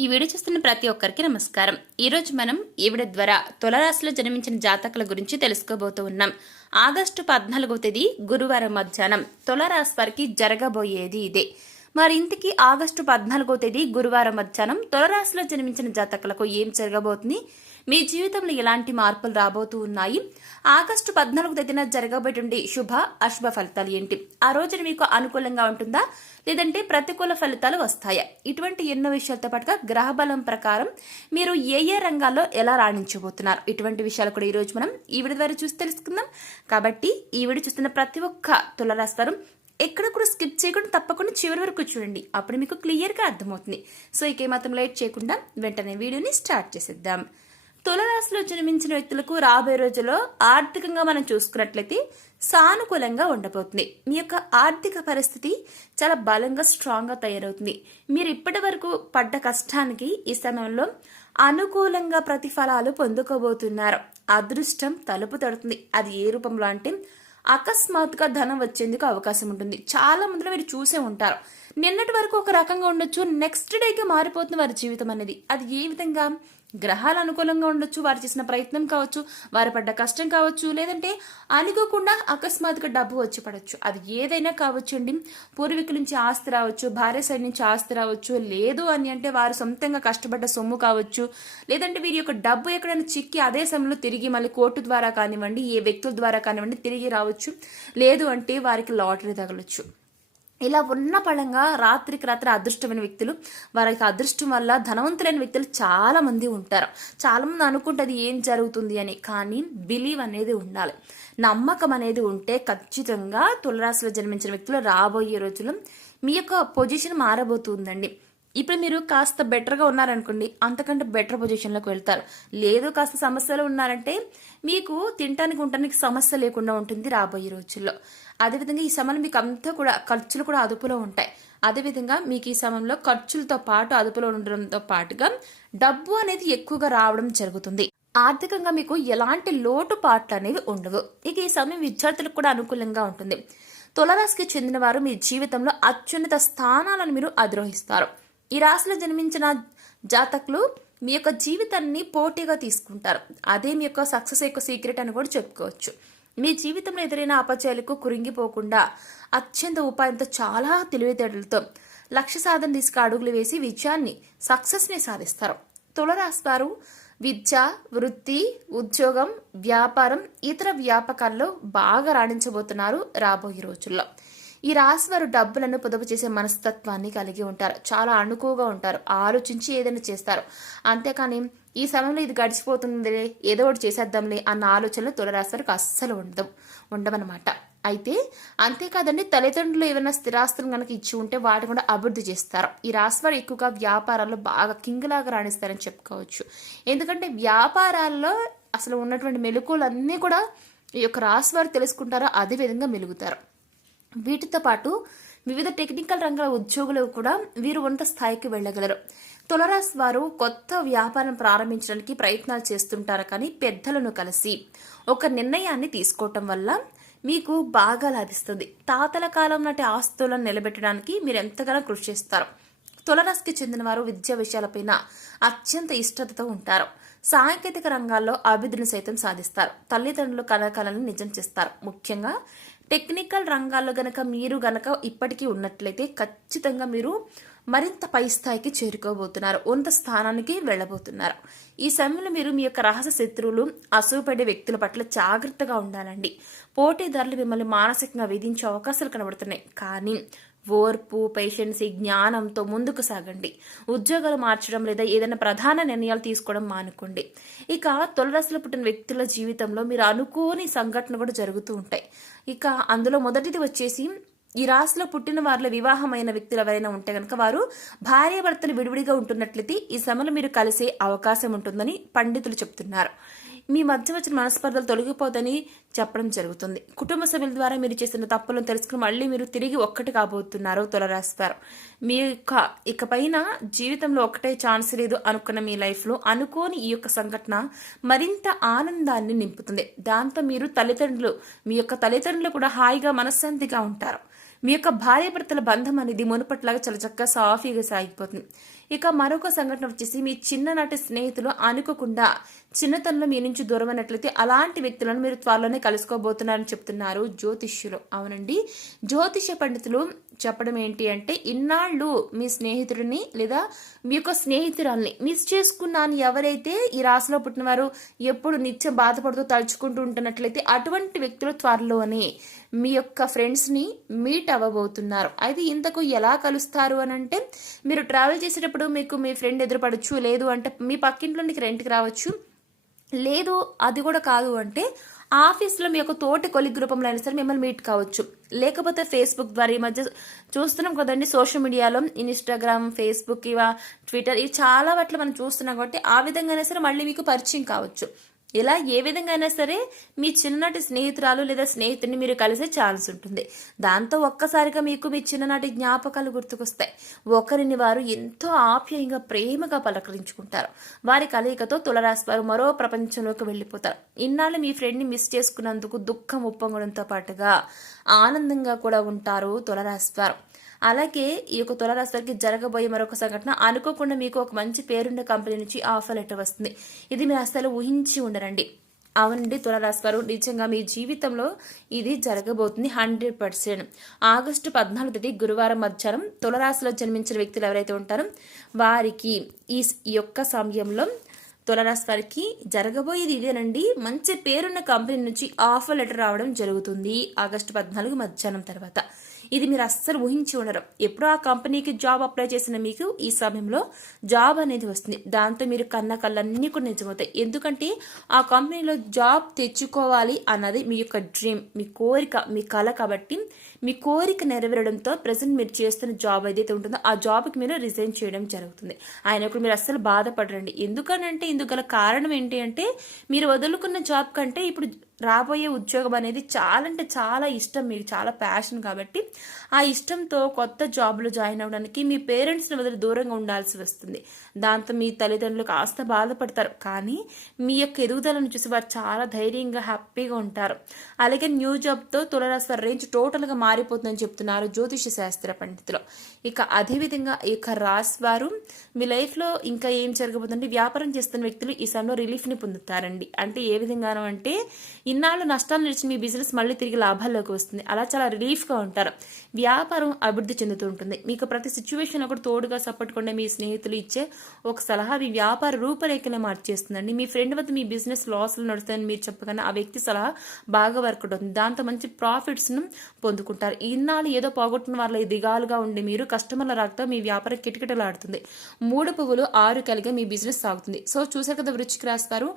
ఈ వీడియో చూస్తున్న ప్రతి ఒక్కరికి నమస్కారం. ఈరోజు మనం ఈవిడ ద్వారా తులరాశిలో జన్మించిన జాతకుల గురించి తెలుసుకోబోతూ ఉన్నాం. ఆగస్టు పద్నాలుగో తేదీ గురువారం మధ్యాహ్నం. తులరాశి వారికి జరగబోయేది ఇదే. మరి ఇంతకీ ఆగస్టు పద్నాలుగో తేదీ గురువారం మధ్యాహ్నం తులరాశిలో జన్మించిన జాతకులకు ఏం జరగబోతుంది? మీ జీవితంలో ఎలాంటి మార్పులు రాబోతూ ఉన్నాయి? ఆగస్టు పద్నాలుగు తేదీన జరగబోయేటువంటి శుభ అశుభ ఫలితాలు ఏంటి? ఆ రోజున మీకు అనుకూలంగా ఉంటుందా? లేదంటే ప్రతికూల ఫలితాలు వస్తాయా? ఇటువంటి ఎన్నో విషయాలతో పాటుగా గ్రహ బలం ప్రకారం మీరు ఏ ఏ రంగాల్లో ఎలా రాణించబోతున్నారు? ఇటువంటి విషయాలు కూడా ఈరోజు మనం ఈ ద్వారా చూసి తెలుసుకుందాం. కాబట్టి ఈ చూస్తున్న ప్రతి ఒక్క తులరాశి వారు ఎక్కడ కూడా స్కిప్ చేయకుండా తప్పకుండా చివరి వరకు చూడండి. అప్పుడు మీకు క్లియర్గా అర్థమవుతుంది. సో ఇక ఏమాత్రం లేట్ చేయకుండా వెంటనే వీడియోని స్టార్ట్ చేసేద్దాం. తులరాశిలో జన్మించిన వ్యక్తులకు రాబోయే రోజుల్లో ఆర్థికంగా మనం చూసుకున్నట్లయితే సానుకూలంగా ఉండబోతుంది. మీ యొక్క ఆర్థిక పరిస్థితి చాలా బలంగా స్ట్రాంగ్గా తయారవుతుంది. మీరు ఇప్పటి వరకు పడ్డ కష్టానికి ఈ సమయంలో అనుకూలంగా ప్రతిఫలాలు పొందుకోబోతున్నారు. అదృష్టం తలుపు తడుతుంది. అది ఏ రూపంలో అంటే అకస్మాత్తుగా ధనం వచ్చేందుకు అవకాశం ఉంటుంది. చాలా మందిలో మీరు చూసే ఉంటారు. నిన్నటి వరకు ఒక రకంగా ఉండొచ్చు. నెక్స్ట్ డేకి మారిపోతుంది వారి జీవితం అనేది. అది ఏ విధంగా? గ్రహాలు అనుకూలంగా ఉండొచ్చు వారు చేసిన ప్రయత్నం కావచ్చు వారు పడ్డ కష్టం కావచ్చు లేదంటే అనుకోకుండా అకస్మాత్తుగా డబ్బు వచ్చి పడవచ్చు అది ఏదైనా కావచ్చు అండి. పూర్వీకుల నుంచి ఆస్తి రావచ్చు భార్య సైడ్ నుంచి ఆస్తి రావచ్చు లేదు అని అంటే వారు సొంతంగా కష్టపడ్డ సొమ్ము కావచ్చు లేదంటే వీరి యొక్క డబ్బు ఎక్కడైనా చిక్కి అదే సమయంలో తిరిగి మళ్ళీ కోర్టు ద్వారా కానివ్వండి ఏ వ్యక్తుల ద్వారా కానివ్వండి తిరిగి రావచ్చు లేదు అంటే వారికి లాటరీ తగలొచ్చు. ఇలా ఉన్న పళంగా రాత్రికి రాత్రి అదృష్టమైన వ్యక్తులు వారికి అదృష్టం వల్ల ధనవంతులైన వ్యక్తులు చాలా మంది ఉంటారు. చాలా మంది అనుకుంటుంది ఏం జరుగుతుంది అని కానీ బిలీవ్ అనేది ఉండాలి. నమ్మకం అనేది ఉంటే ఖచ్చితంగా తులరాశిలో జన్మించిన వ్యక్తులు రాబోయే రోజులు మీ యొక్క పొజిషన్ మారబోతుందండి. ఇప్పుడు మీరు కాస్త బెటర్గా ఉన్నారనుకోండి అంతకంటే బెటర్ పొజిషన్లోకి వెళ్తారు. లేదు కాస్త సమస్యలు ఉన్నారంటే మీకు తినటానికి ఉండటానికి సమస్య లేకుండా ఉంటుంది రాబోయే రోజుల్లో. అదేవిధంగా ఈ సమయంలో మీకు అంతా కూడా ఖర్చులు కూడా అదుపులో ఉంటాయి. అదేవిధంగా మీకు ఈ సమయంలో ఖర్చులతో పాటు అదుపులో ఉండడంతో పాటుగా డబ్బు అనేది ఎక్కువగా రావడం జరుగుతుంది. ఆర్థికంగా మీకు ఎలాంటి లోటుపాట్లు అనేవి ఉండవు. ఇక ఈ సమయం విద్యార్థులకు కూడా అనుకూలంగా ఉంటుంది. తులరాశికి చెందిన వారు మీ జీవితంలో అత్యున్నత స్థానాలను మీరు అధిరోహిస్తారు. ఈ రాశిలో జన్మించిన జాతకులు మీ యొక్క జీవితాన్ని పోటీగా తీసుకుంటారు. అదే మీ యొక్క సక్సెస్ యొక్క సీక్రెట్ అని కూడా చెప్పుకోవచ్చు. మీ జీవితంలో ఎదురైన అపచయాలకు కురింగిపోకుండా అత్యంత ఉపాయంతో చాలా తెలివితేటలతో లక్ష్య సాధన తీసుకు అడుగులు వేసి విజయాన్ని సక్సెస్ని సాధిస్తారు. తులరాశి వారు విద్య వృత్తి ఉద్యోగం వ్యాపారం ఇతర వ్యాపకాల్లో బాగా రాణించబోతున్నారు రాబోయే రోజుల్లో. ఈ రాశి వారు డబ్బులను పొదుపు చేసే మనస్తత్వాన్ని కలిగి ఉంటారు. చాలా అణుకువగా ఉంటారు. ఆలోచించి ఏదైనా చేస్తారు. అంతేకాని ఈ సమయంలో ఇది గడిచిపోతుంది ఏదో ఒకటి చేసేద్దాంలే అన్న ఆలోచనలు తులరాశి వారికి అస్సలు ఉండవు ఉండవన్నమాట. అయితే అంతేకాదండి తల్లిదండ్రులు ఏమైనా స్థిరాస్తులు కనుక ఇచ్చి ఉంటే వాటి కూడా అభివృద్ధి చేస్తారు. ఈ రాశి వారు ఎక్కువగా వ్యాపారాల్లో బాగా కింగ్లాగా రాణిస్తారని చెప్పుకోవచ్చు. ఎందుకంటే వ్యాపారాల్లో అసలు ఉన్నటువంటి మెలకువలన్నీ కూడా ఈ యొక్క రాశి వారు తెలుసుకుంటారో అదే విధంగా మెలుగుతారు. వీటితో పాటు వివిధ టెక్నికల్ రంగాల ఉద్యోగులు కూడా వీరు ఉన్నత స్థాయికి వెళ్ళగలరు. తులరాశి వారు కొత్త వ్యాపారం ప్రారంభించడానికి ప్రయత్నాలు చేస్తుంటారు కానీ పెద్దలను కలిసి ఒక నిర్ణయాన్ని తీసుకోవటం వల్ల మీకు బాగా లాభిస్తుంది. తాతల కాలం నాటి ఆస్తులను నిలబెట్టడానికి మీరు ఎంతగానో కృషి చేస్తారు. తులరాశికి చెందిన వారు విద్యా విషయాలపైన అత్యంత ఇష్టతతో ఉంటారు. సాంకేతిక రంగాల్లో అభివృద్ధిని సైతం సాధిస్తారు. తల్లిదండ్రులు కళాకాలను నిజం చేస్తారు. ముఖ్యంగా టెక్నికల్ రంగాల్లో గనక మీరు గనక ఇప్పటికీ ఉన్నట్లయితే ఖచ్చితంగా మీరు మరింత పై స్థాయికి చేరుకోబోతున్నారు ఉన్నత స్థానానికి వెళ్ళబోతున్నారు. ఈ సమయంలో మీరు మీ యొక్క రహస్య శత్రువులు అసూపడే వ్యక్తుల పట్ల జాగ్రత్తగా ఉండాలండి. పోటీదారులు మిమ్మల్ని మానసికంగా విధించే అవకాశాలు కనబడుతున్నాయి. కానీ ఓర్పు పేషెన్సీ జ్ఞానంతో ముందుకు సాగండి. ఉద్యోగాలు మార్చడం లేదా ఏదైనా ప్రధాన నిర్ణయాలు తీసుకోవడం మానుకోండి. ఇక తొలరాశిలో పుట్టిన వ్యక్తుల జీవితంలో మీరు అనుకోని సంఘటన కూడా జరుగుతూ ఉంటాయి. ఇక అందులో మొదటిది వచ్చేసి ఈ రాశిలో పుట్టిన వారిలో వివాహమైన వ్యక్తులు ఎవరైనా ఉంటే కనుక వారు భార్యాభర్తలు విడివిడిగా ఉంటున్నట్లయితే ఈ సమయంలో మీరు కలిసే అవకాశం ఉంటుందని పండితులు చెప్తున్నారు. మీ మధ్య వచ్చిన మనస్పర్ధలు తొలగిపోదని చెప్పడం జరుగుతుంది. కుటుంబ సభ్యుల ద్వారా మీరు చేసిన తప్పులను తెలుసుకుని మళ్ళీ మీరు తిరిగి ఒక్కటి కాబోతున్నారు తులరాశివారు మీ యొక్క ఇకపైన జీవితంలో ఒకటే ఛాన్స్ లేదు అనుకున్న మీ లైఫ్లో అనుకోని ఈ యొక్క సంఘటన మరింత ఆనందాన్ని నింపుతుంది. దాంతో మీరు తల్లిదండ్రులు మీ యొక్క తల్లిదండ్రులు కూడా హాయిగా మనశ్శాంతిగా ఉంటారు. మీ యొక్క భార్యాభర్తల బంధం అనేది మునుపట్లాగా చాలా చక్కగా సాఫీగా సాగిపోతుంది. ఇక మరొక సంఘటన వచ్చేసి మీ చిన్ననాటి స్నేహితులు అనుకోకుండా చిన్నతనంలో మీ నుంచి దూరం అయినట్లయితే అలాంటి వ్యక్తులను మీరు త్వరలోనే కలుసుకోబోతున్నారని చెప్తున్నారు జ్యోతిష్యులు. అవునండి. జ్యోతిష పండితులు చెప్పడం ఏంటి అంటే ఇన్నాళ్ళు మీ స్నేహితుడిని లేదా మీ యొక్క స్నేహితురాల్ని మిస్ చేసుకున్నాను ఎవరైతే ఈ రాశిలో పుట్టినవారు ఎప్పుడు నిత్యం బాధపడుతూ తలుచుకుంటూ ఉంటున్నట్లయితే అటువంటి వ్యక్తులు త్వరలోనే మీ యొక్క ఫ్రెండ్స్ని మీట్ అవ్వబోతున్నారు. అయితే ఇంతకు ఎలా కలుస్తారు అని అంటే మీరు ట్రావెల్ చేసేటప్పుడు మీకు మీ ఫ్రెండ్ ఎదురుపడచ్చు లేదు అంటే మీ పక్కింట్లో నీకు రెంట్కి రావచ్చు లేదు అది కూడా కాదు అంటే ఆఫీస్లో మీ యొక్క తోటి కొలి గ్రూపంలో అయినా సరే మిమ్మల్ని మీట్ కావచ్చు. లేకపోతే ఫేస్బుక్ ద్వారా ఈ మధ్య చూస్తున్నాం కదండి సోషల్ మీడియాలో ఇన్స్టాగ్రామ్ ఫేస్బుక్ ఇవా ట్విట్టర్ ఇవి చాలా వాటిలో మనం చూస్తున్నాం కాబట్టి ఆ విధంగానే సరే మళ్ళీ మీకు పరిచయం కావచ్చు. ఇలా ఏ విధంగా అయినా సరే మీ చిన్ననాటి స్నేహితురాలు లేదా స్నేహితుడిని మీరు కలిసే ఛాన్స్ ఉంటుంది. దాంతో ఒక్కసారిగా మీకు మీ చిన్ననాటి జ్ఞాపకాలు గుర్తుకొస్తాయి. ఒకరిని వారు ఎంతో ఆప్యాయంగా ప్రేమగా పలకరించుకుంటారు. వారి కలయికతో తులరాశి వారు మరో ప్రపంచంలోకి వెళ్ళిపోతారు. ఇన్నాళ్ళు మీ ఫ్రెండ్ని మిస్ చేసుకున్నందుకు దుఃఖం ఉప్పొంగడంతో పాటుగా ఆనందంగా కూడా ఉంటారు తులరాశి వారు. అలాగే ఈ యొక్క తులారాశి జరగబోయే మరొక సంఘటన అనుకోకుండా మీకు ఒక మంచి పేరున్న కంపెనీ నుంచి ఆఫర్ లెటర్ వస్తుంది. ఇది మీరు అసలు ఊహించి ఉండరండి. అవునండి తులరాశి వారు నిజంగా మీ జీవితంలో ఇది జరగబోతుంది హండ్రెడ్ పర్సెంట్. ఆగస్టు పద్నాలుగు తేదీ గురువారం మధ్యాహ్నం తులరాశిలో జన్మించిన వ్యక్తులు ఎవరైతే ఉంటారో వారికి ఈ ఈ యొక్క సమయంలో తులరాశి వారికి జరగబోయేది ఇదేనండి. మంచి పేరున్న కంపెనీ నుంచి ఆఫర్ లెటర్ రావడం జరుగుతుంది ఆగస్టు పద్నాలుగు మధ్యాహ్నం తర్వాత. ఇది మీరు అస్సలు ఊహించి ఉండరు. ఎప్పుడో ఆ కంపెనీకి జాబ్ అప్లై చేసిన మీకు ఈ సమయంలో జాబ్ అనేది వస్తుంది. దాంతో మీరు కన్న కళ్ళన్నీ కూడా నిజమవుతాయి. ఎందుకంటే ఆ కంపెనీలో జాబ్ తెచ్చుకోవాలి అన్నది మీ యొక్క డ్రీమ్ మీ కోరిక మీ కళ కాబట్టి మీ కోరిక నెరవేరడంతో ప్రజెంట్ మీరు చేస్తున్న జాబ్ ఏదైతే ఉంటుందో ఆ జాబ్కి మీరు రిజైన్ చేయడం జరుగుతుంది. ఆయన మీరు అస్సలు బాధపడరండి. ఎందుకనంటే ఇందుకు గల కారణం ఏంటి అంటే మీరు వదులుకున్న జాబ్ కంటే ఇప్పుడు రాబోయే ఉద్యోగం అనేది చాలా అంటే చాలా ఇష్టం మీకు చాలా ప్యాషన్ కాబట్టి ఆ ఇష్టంతో కొత్త జాబ్లో జాయిన్ అవ్వడానికి మీ పేరెంట్స్ని వదిలి దూరంగా ఉండాల్సి వస్తుంది. దాంతో మీ తల్లిదండ్రులు కాస్త బాధపడతారు. కానీ మీ యొక్క ఎదుగుదలను చూసి వారు చాలా ధైర్యంగా హ్యాపీగా ఉంటారు. అలాగే న్యూ జాబ్తో తులరాశి వారి రేంజ్ టోటల్గా మారిపోతుందని చెప్తున్నారు జ్యోతిష శాస్త్ర పండితులు. ఇక అదేవిధంగా ఈ యొక్క రాశి వారు మీ లైఫ్లో ఇంకా ఏం జరగబోతుందంటే వ్యాపారం చేస్తున్న వ్యక్తులు ఈ సమయంలో రిలీఫ్ని పొందుతారండి. అంటే ఏ విధంగానో అంటే ఇన్నాళ్ళు నష్టాలు నిలిచి మీ బిజినెస్ మళ్ళీ తిరిగి లాభాల్లోకి వస్తుంది. అలా చాలా రిలీఫ్గా ఉంటారు. వ్యాపారం అభివృద్ధి చెందుతూ ఉంటుంది. మీకు ప్రతి సిచ్యువేషన్ ఒకటి తోడుగా సపోర్ట్ కొండే మీ స్నేహితులు ఇచ్చే ఒక సలహా మీ వ్యాపార రూపరేఖనే మార్చేస్తుందండి. మీ ఫ్రెండ్ వద్ద మీ బిజినెస్ లాస్లు నడుస్తాయని మీరు చెప్పగానే ఆ వ్యక్తి సలహా బాగా వర్కౌట్ అవుతుంది. దాంతో మంచి ప్రాఫిట్స్ను పొందుకుంటారు. ఇన్నాళ్ళు ఏదో పోగొట్టిన వాళ్ళ దిగాలుగా ఉండి మీరు కస్టమర్ల రాకతో మీ వ్యాపారం కిటకిటలాడుతుంది. మూడు పువ్వులు ఆరు కలిగే మీ బిజినెస్ సాగుతుంది. సో చూసారు కదా వృచ్చికి రాస్తారు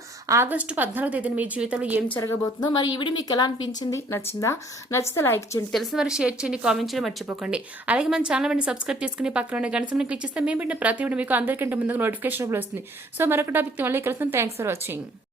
ఆగస్టు పద్నాలుగు తేదీన మీ జీవితంలో ఏం జరగబోతుందో మరి ఈ వీడియో మీకు ఎలా అనిపించింది? నచ్చిందా? నచ్చితే లైక్ చేయండి తెలిసిన వారికి షేర్ చేయండి కామెంట్ చేయడం మర్చిపోకండి. అలాగే మన ఛానల్ వెంటనే సబ్స్క్రైబ్ చేసుకుని పక్కన గణితం క్లిక్ చేస్తే మేము పెట్టిన ప్రతి వీడియో మీకు అందరికంటే ముందుగా నోటిఫికేషన్ వస్తుంది. సో మరొక టాపిక్ మళ్ళీ కలుస్తాం. Thanks for watching